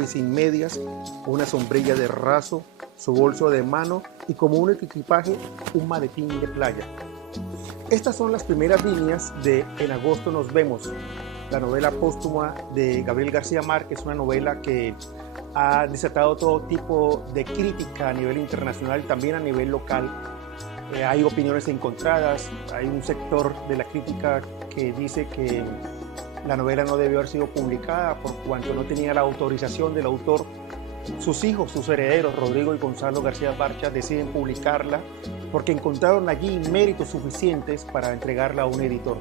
Y sin medias, una sombrilla de raso, su bolso de mano y como un equipaje, un maletín de playa. Estas son las primeras líneas de En agosto nos vemos, la novela póstuma de Gabriel García Márquez, una novela que ha desatado todo tipo de crítica a nivel internacional y también a nivel local. Hay opiniones encontradas, hay un sector de la crítica que dice que la novela no debió haber sido publicada por cuanto no tenía la autorización del autor. Sus hijos, sus herederos, Rodrigo y Gonzalo García Barcha, deciden publicarla porque encontraron allí méritos suficientes para entregarla a un editor.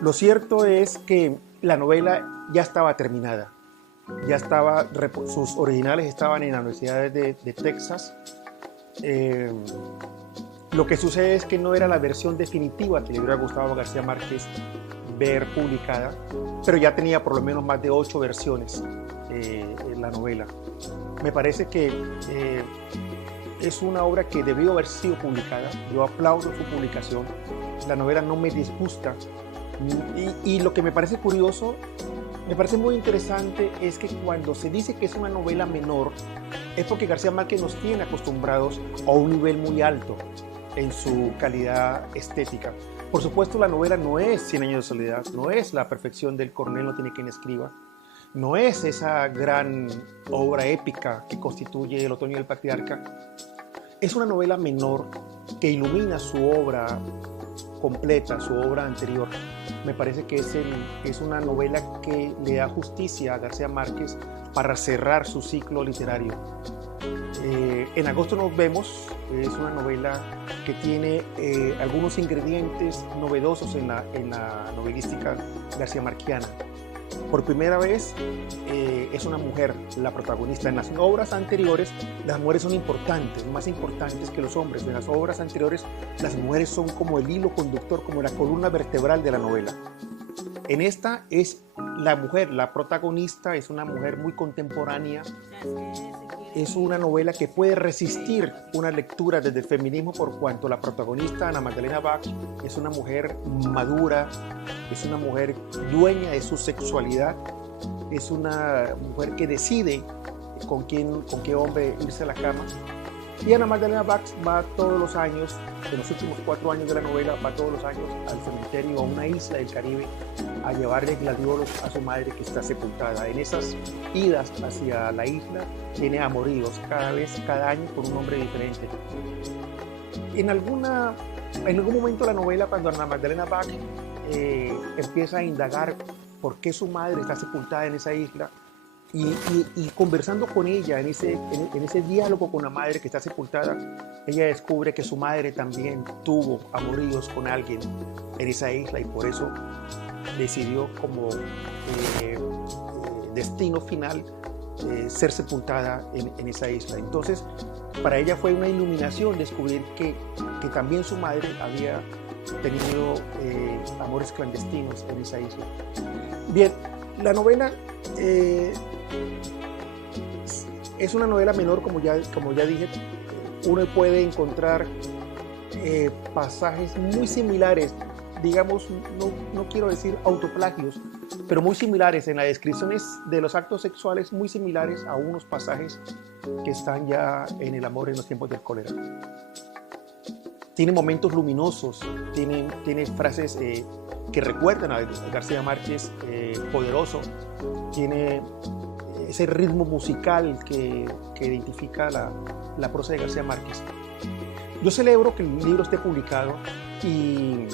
Lo cierto es que la novela ya estaba terminada, sus originales estaban en las universidades de Texas. Lo que sucede es que no era la versión definitiva que le hubiera gustado a García Márquez ver publicada, pero ya tenía por lo menos más de 8 versiones en la novela. Me parece que es una obra que debió haber sido publicada. Yo aplaudo su publicación. La novela no me disgusta y lo que me parece curioso, me parece muy interesante, es que cuando se dice que es una novela menor es porque García Márquez nos tiene acostumbrados a un nivel muy alto en su calidad estética. Por supuesto, la novela no es 100 años de soledad, no es la perfección del coronel no tiene quien escriba, no es esa gran obra épica que constituye El otoño del patriarca. Es una novela menor que ilumina su obra completa, su obra anterior. Me parece que es una novela que le da justicia a García Márquez para cerrar su ciclo literario. En agosto nos vemos, es una novela que tiene algunos ingredientes novedosos en la novelística garcía-marquiana. Por primera vez es una mujer la protagonista. En las obras anteriores las mujeres son importantes, más importantes que los hombres. En las obras anteriores las mujeres son como el hilo conductor, como la columna vertebral de la novela. En esta es la mujer, la protagonista, es una mujer muy contemporánea. Es una novela que puede resistir una lectura desde el feminismo por cuanto la protagonista, Ana Magdalena Bach, es una mujer madura, es una mujer dueña de su sexualidad, es una mujer que decide con qué hombre irse a la cama. Y Ana Magdalena Bach va todos los años, en los últimos 4 años de la novela, va todos los años al cementerio, a una isla del Caribe, a llevarle gladiolos a su madre que está sepultada. En esas idas hacia la isla tiene amoríos cada año con un hombre diferente. En algún momento de la novela, cuando Ana Magdalena Bach empieza a indagar por qué su madre está sepultada en esa isla, y conversando con ella en ese diálogo con la madre que está sepultada, ella descubre que su madre también tuvo amoríos con alguien en esa isla y por eso decidió como destino final ser sepultada en esa isla. Entonces para ella fue una iluminación descubrir que también su madre había tenido amores clandestinos en esa isla. Bien, la novela es una novela menor, como ya dije. Uno puede encontrar pasajes muy similares, digamos, no quiero decir autoplagios, pero muy similares en las descripciones de los actos sexuales, muy similares a unos pasajes que están ya en El amor en los tiempos del cólera. Tiene momentos luminosos, tiene frases que recuerdan a García Márquez poderoso, tiene ese ritmo musical que identifica la prosa de García Márquez. Yo celebro que el libro esté publicado y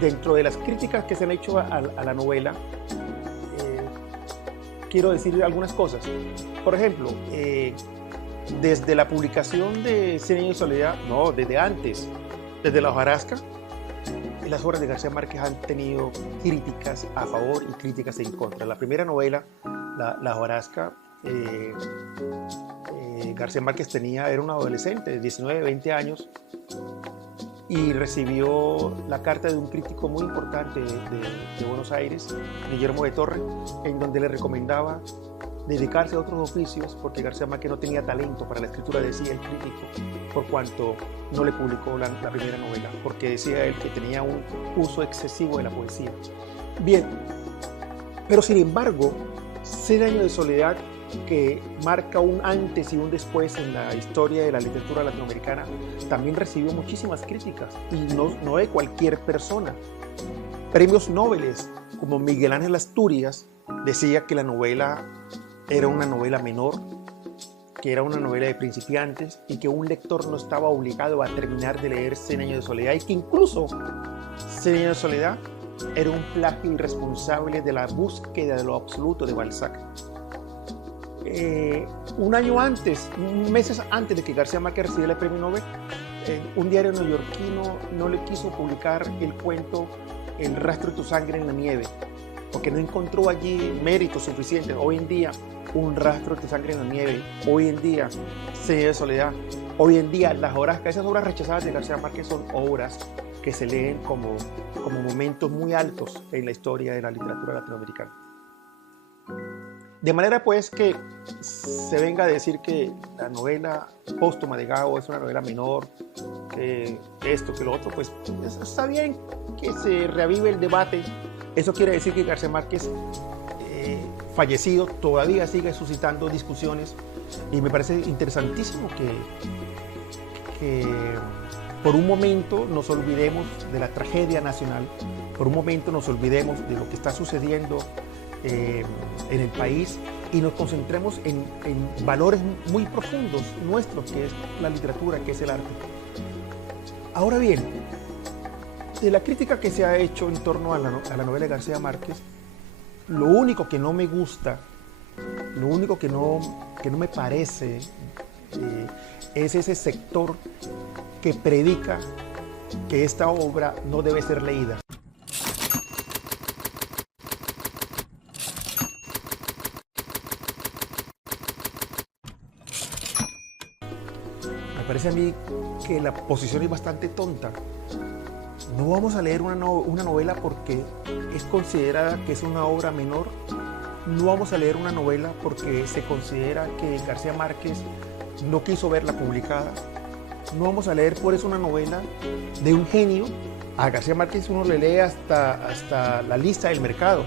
dentro de las críticas que se han hecho a la novela, quiero decir algunas cosas. Por ejemplo, desde la publicación de 100 años de soledad, no, desde antes, desde La hojarasca, las obras de García Márquez han tenido críticas a favor y críticas en contra. La primera novela la hojarasca, García Márquez era un adolescente de 19, 20 años y recibió la carta de un crítico muy importante de Buenos Aires, Guillermo de Torre, en donde le recomendaba dedicarse a otros oficios porque García Márquez no tenía talento para la escritura, decía el crítico, por cuanto no le publicó la primera novela, porque decía él que tenía un uso excesivo de la poesía. Bien, pero sin embargo, 100 años de soledad, que marca un antes y un después en la historia de la literatura latinoamericana, también recibió muchísimas críticas, y no de cualquier persona. Premios Nobel, como Miguel Ángel Asturias, decía que la novela era una novela menor, que era una novela de principiantes y que un lector no estaba obligado a terminar de leer 100 años de soledad, y que incluso 100 años de soledad era un plagio irresponsable de la búsqueda de lo absoluto de Balzac. Un año antes, meses antes de que García Márquez recibiera el premio Nobel, un diario neoyorquino no le quiso publicar el cuento El rastro de tu sangre en la nieve, porque no encontró allí méritos suficientes. Hoy en día, Un rastro de tu sangre en la nieve, hoy en día, 100 años de soledad, hoy en día, las hojarasca, esas obras rechazadas de García Márquez son obras que se leen como momentos muy altos en la historia de la literatura latinoamericana. De manera pues que se venga a decir que la novela póstuma de Gabo es una novela menor, que esto, que lo otro, pues está bien que se reavive el debate. Eso quiere decir que García Márquez, fallecido, todavía sigue suscitando discusiones, y me parece interesantísimo que por un momento nos olvidemos de la tragedia nacional, por un momento nos olvidemos de lo que está sucediendo en el país y nos concentremos en valores muy profundos nuestros, que es la literatura, que es el arte. Ahora bien, de la crítica que se ha hecho en torno a la novela de García Márquez, lo único que no me gusta, lo único que no me parece, es ese sector que predica que esta obra no debe ser leída. Me parece a mí que la posición es bastante tonta. No vamos a leer una novela porque es considerada que es una obra menor. No vamos a leer una novela porque se considera que García Márquez no quiso verla publicada. No vamos a leer por eso una novela de un genio. A García Márquez uno le lee hasta la lista del mercado.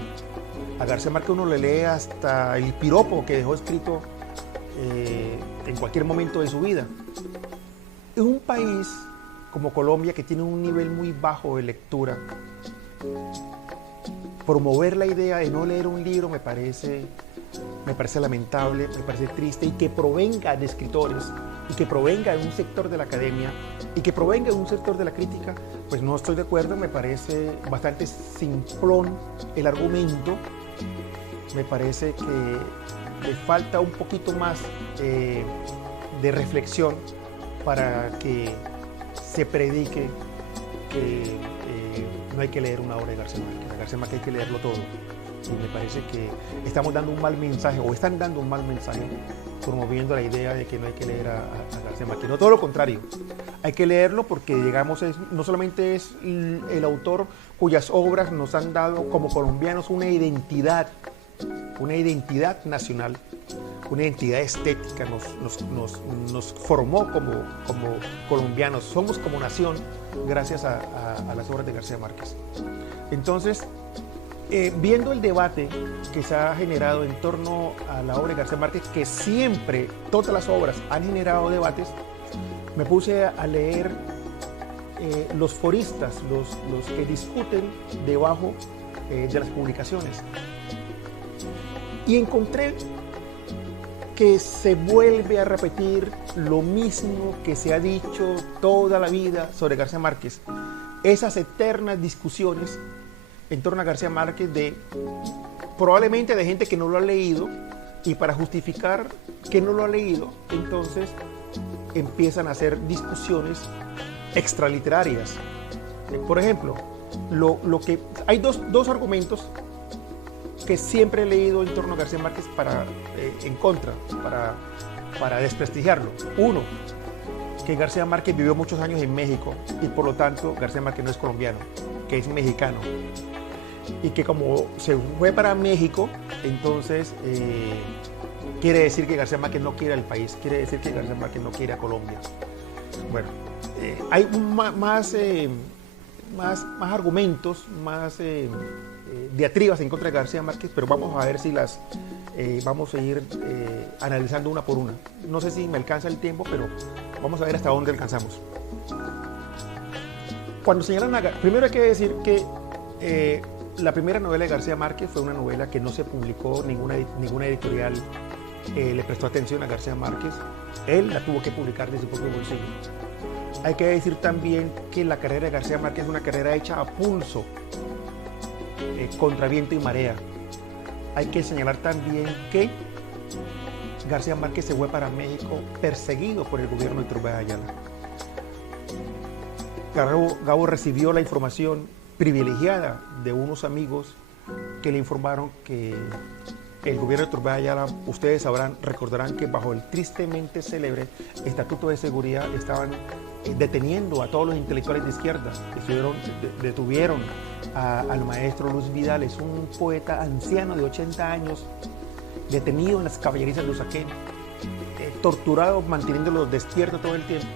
A García Márquez uno le lee hasta el piropo que dejó escrito en cualquier momento de su vida. En un país como Colombia, que tiene un nivel muy bajo de lectura, promover la idea de no leer un libro me parece lamentable, me parece triste, y que provenga de escritores, y que provenga de un sector de la academia, y que provenga de un sector de la crítica, pues no estoy de acuerdo. Me parece bastante simplón el argumento. Me parece que le falta un poquito más de reflexión para que se predique que no hay que leer una obra de García Márquez. A García Márquez hay que leerlo todo. Y me parece que estamos dando un mal mensaje, o están dando un mal mensaje, promoviendo la idea de que no hay que leer a García Márquez. No, todo lo contrario. Hay que leerlo porque, digamos, no solamente es el autor cuyas obras nos han dado como colombianos una identidad nacional, una identidad estética, nos formó como colombianos, somos como nación gracias a las obras de García Márquez. Entonces, viendo el debate que se ha generado en torno a la obra de García Márquez, que siempre, todas las obras han generado debates, me puse a leer los foristas, los que discuten debajo de las publicaciones, y encontré que se vuelve a repetir lo mismo que se ha dicho toda la vida sobre García Márquez. Esas eternas discusiones en torno a García Márquez, probablemente de gente que no lo ha leído, y para justificar que no lo ha leído, entonces empiezan a hacer discusiones que siempre he leído en torno a García Márquez en contra, para desprestigiarlo. Uno, que García Márquez vivió muchos años en México y por lo tanto García Márquez no es colombiano, que es mexicano. Y que como se fue para México, entonces quiere decir que García Márquez no quiere al país, quiere decir que García Márquez no quiere a Colombia. Bueno, hay más argumentos, más diatribas en contra de García Márquez, pero vamos a ver si vamos a ir analizando una por una. No sé si me alcanza el tiempo, pero vamos a ver hasta dónde alcanzamos. Cuando señalan primero hay que decir que la primera novela de García Márquez fue una novela que no se publicó, ninguna editorial le prestó atención a García Márquez. Él la tuvo que publicar de su propio bolsillo. Hay que decir también que la carrera de García Márquez es una carrera hecha a pulso, contra viento y marea. Hay que señalar también que García Márquez se fue para México perseguido por el gobierno de Iturbide Ayala. Gabo recibió la información privilegiada de unos amigos que le informaron que el gobierno de Iturbide Ayala, ustedes recordarán que bajo el tristemente célebre Estatuto de Seguridad estaban deteniendo a todos los intelectuales de izquierda. Detuvieron al maestro Luis Vidal, es un poeta anciano de 80 años, detenido en las caballerizas de Usaquén, torturado, manteniéndolo despierto todo el tiempo.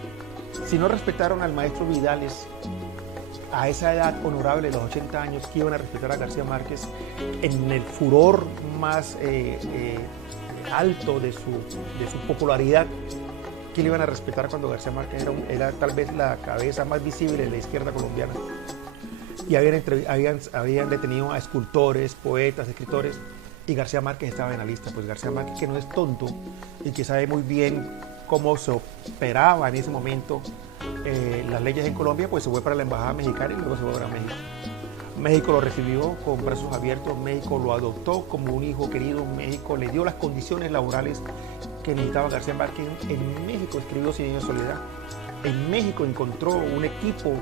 Si no respetaron al maestro Vidales a esa edad honorable de los 80 años, que iban a respetar a García Márquez en el furor más alto de su popularidad, que le iban a respetar cuando García Márquez era tal vez la cabeza más visible de la izquierda colombiana? Y habían detenido a escultores, poetas, escritores, y García Márquez estaba en la lista. Pues García Márquez, que no es tonto y que sabe muy bien cómo se operaba en ese momento las leyes en Colombia, pues se fue para la embajada mexicana y luego se fue para México. México lo recibió con brazos abiertos, México lo adoptó como un hijo querido, México le dio las condiciones laborales que necesitaba García Márquez. En México escribió Cien años de soledad. En México encontró un equipo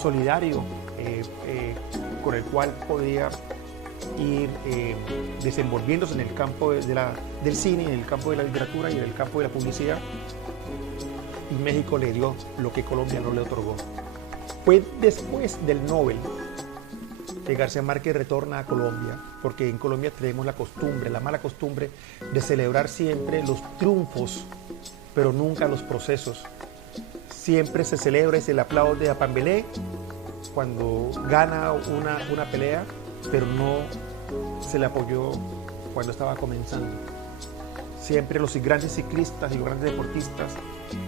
solidario con el cual podía ir desenvolviéndose en el campo del cine, en el campo de la literatura y en el campo de la publicidad. Y México le dio lo que Colombia no le otorgó. Fue después del Nobel que García Márquez retorna a Colombia, porque en Colombia tenemos la mala costumbre de celebrar siempre los triunfos, pero nunca los procesos. Siempre se celebra y se le aplaude a Pambelé cuando gana una pelea, pero no se le apoyó cuando estaba comenzando. Siempre los grandes ciclistas y los grandes deportistas,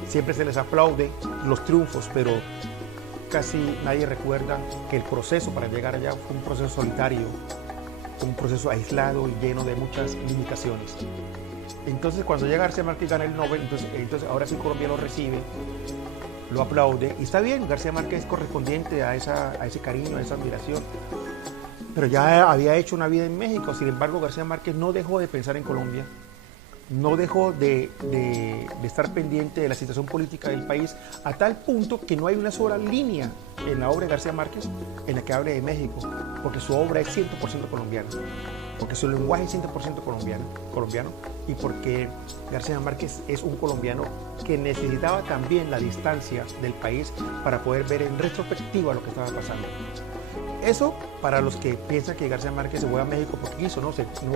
siempre se les aplaude los triunfos, pero casi nadie recuerda que el proceso para llegar allá fue un proceso solitario, un proceso aislado y lleno de muchas limitaciones. Entonces, cuando llega García Márquez y gana el Nobel, entonces ahora sí Colombia lo recibe, lo aplaude, y está bien, García Márquez es correspondiente a ese cariño, a esa admiración, pero ya había hecho una vida en México. Sin embargo, García Márquez no dejó de pensar en Colombia, no dejó de estar pendiente de la situación política del país, a tal punto que no hay una sola línea en la obra de García Márquez en la que hable de México, porque su obra es 100% colombiana, porque su lenguaje es 100% colombiano, y porque García Márquez es un colombiano que necesitaba también la distancia del país para poder ver en retrospectiva lo que estaba pasando. Eso para los que piensan que García Márquez se fue a México porque quiso. No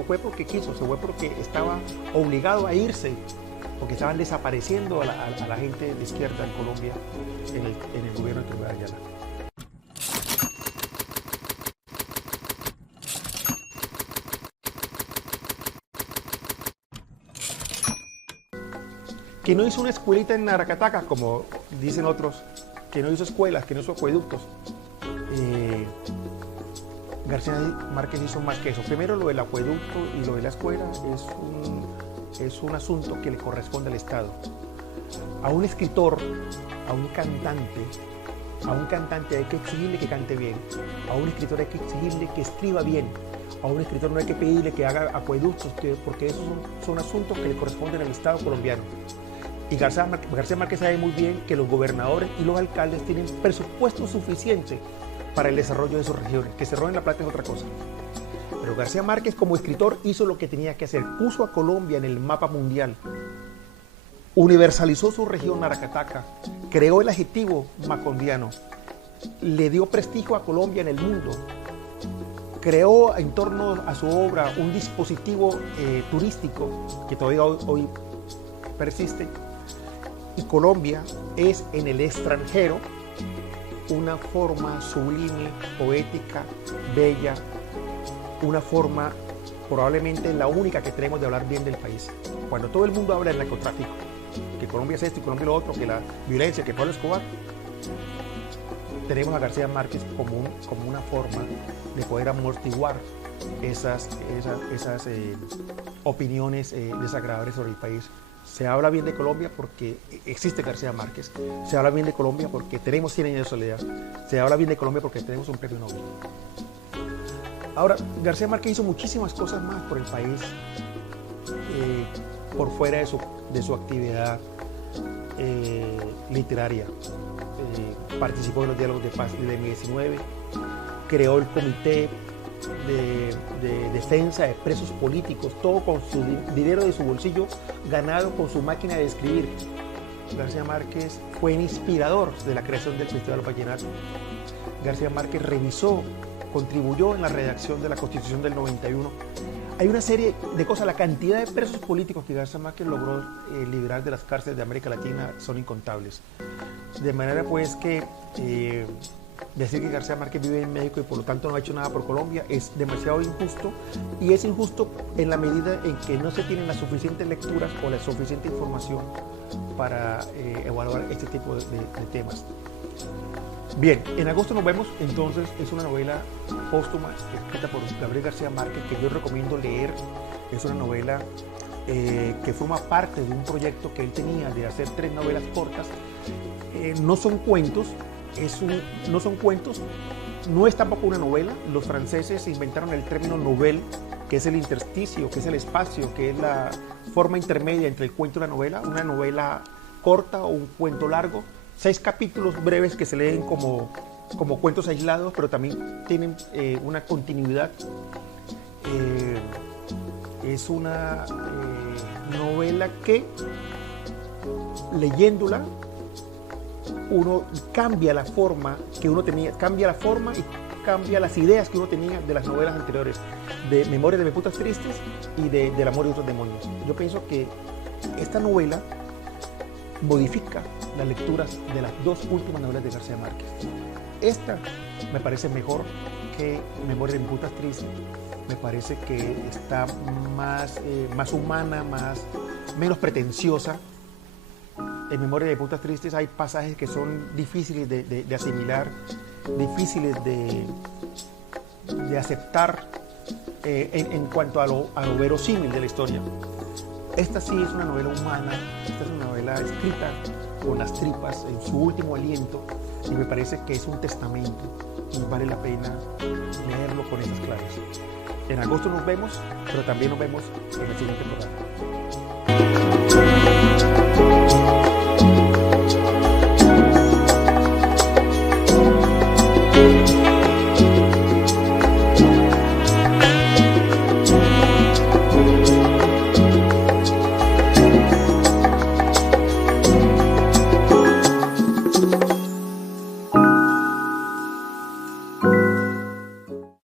fue porque quiso, se fue porque estaba obligado a irse, porque estaban desapareciendo a la gente de izquierda en Colombia en el gobierno de Iturbide Ayala. Que no hizo una escuelita en Aracataca, como dicen otros, que no hizo escuelas, que no hizo acueductos. García Márquez hizo más que eso. Primero, lo del acueducto y lo de la escuela es un asunto que le corresponde al Estado. A un escritor, a un cantante hay que exigirle que cante bien, a un escritor hay que exigirle que escriba bien, a un escritor no hay que pedirle que haga acueductos, porque esos son asuntos que le corresponden al Estado colombiano. Y García Márquez sabe muy bien que los gobernadores y los alcaldes tienen presupuesto suficiente para el desarrollo de sus regiones. Que se roben la plata es otra cosa. Pero García Márquez como escritor hizo lo que tenía que hacer, puso a Colombia en el mapa mundial, universalizó su región Aracataca, creó el adjetivo macondiano, le dio prestigio a Colombia en el mundo, creó en torno a su obra un dispositivo turístico que todavía hoy persiste, y Colombia es en el extranjero una forma sublime, poética, bella, una forma probablemente la única que tenemos de hablar bien del país. Cuando todo el mundo habla del narcotráfico, que Colombia es esto y Colombia es lo otro, que la violencia, que Pablo Escobar, tenemos a García Márquez como una forma de poder amortiguar esas opiniones desagradables sobre el país. Se habla bien de Colombia porque existe García Márquez, se habla bien de Colombia porque tenemos 100 años de soledad, se habla bien de Colombia porque tenemos un premio Nobel. Ahora, García Márquez hizo muchísimas cosas más por el país, por fuera de su actividad literaria. Participó en los diálogos de paz del M-19, creó el comité de defensa de presos políticos, todo con su dinero de su bolsillo ganado con su máquina de escribir. García Márquez fue el inspirador de la creación del Festival Vallenato. García Márquez contribuyó en la redacción de la Constitución del 91. Hay una serie de cosas, la cantidad de presos políticos que García Márquez logró liberar de las cárceles de América Latina son incontables. De manera pues que decir que García Márquez vive en México y por lo tanto no ha hecho nada por Colombia es demasiado injusto, y es injusto en la medida en que no se tienen las suficientes lecturas o la suficiente información para evaluar este tipo de temas. Bien, en agosto nos vemos, entonces es una novela póstuma escrita por Gabriel García Márquez que yo recomiendo leer. Es una novela que forma parte de un proyecto que él tenía de hacer 3 novelas cortas. No son cuentos, no es tampoco una novela. Los franceses inventaron el término nouvelle, que es el intersticio, que es el espacio, que es la forma intermedia entre el cuento y la novela. Una novela corta o un cuento largo, 6 capítulos breves que se leen como cuentos aislados, pero también tienen una continuidad. Es una novela que, leyéndola, uno cambia la forma que uno tenía, cambia la forma y cambia las ideas que uno tenía de las novelas anteriores, de Memorias de Putas Tristes y del Amor y otros demonios. Yo pienso que esta novela modifica las lecturas de las 2 últimas novelas de García Márquez. Esta me parece mejor que Memorias de Putas Tristes. Me parece que está más humana, menos pretenciosa. En Memorias de Putas Tristes hay pasajes que son difíciles de asimilar, difíciles de aceptar en cuanto a lo verosímil de la historia. Esta sí es una novela humana, esta es una novela escrita con las tripas en su último aliento, y me parece que es un testamento y vale la pena leerlo con esas claves. En agosto nos vemos, pero también nos vemos en el siguiente programa.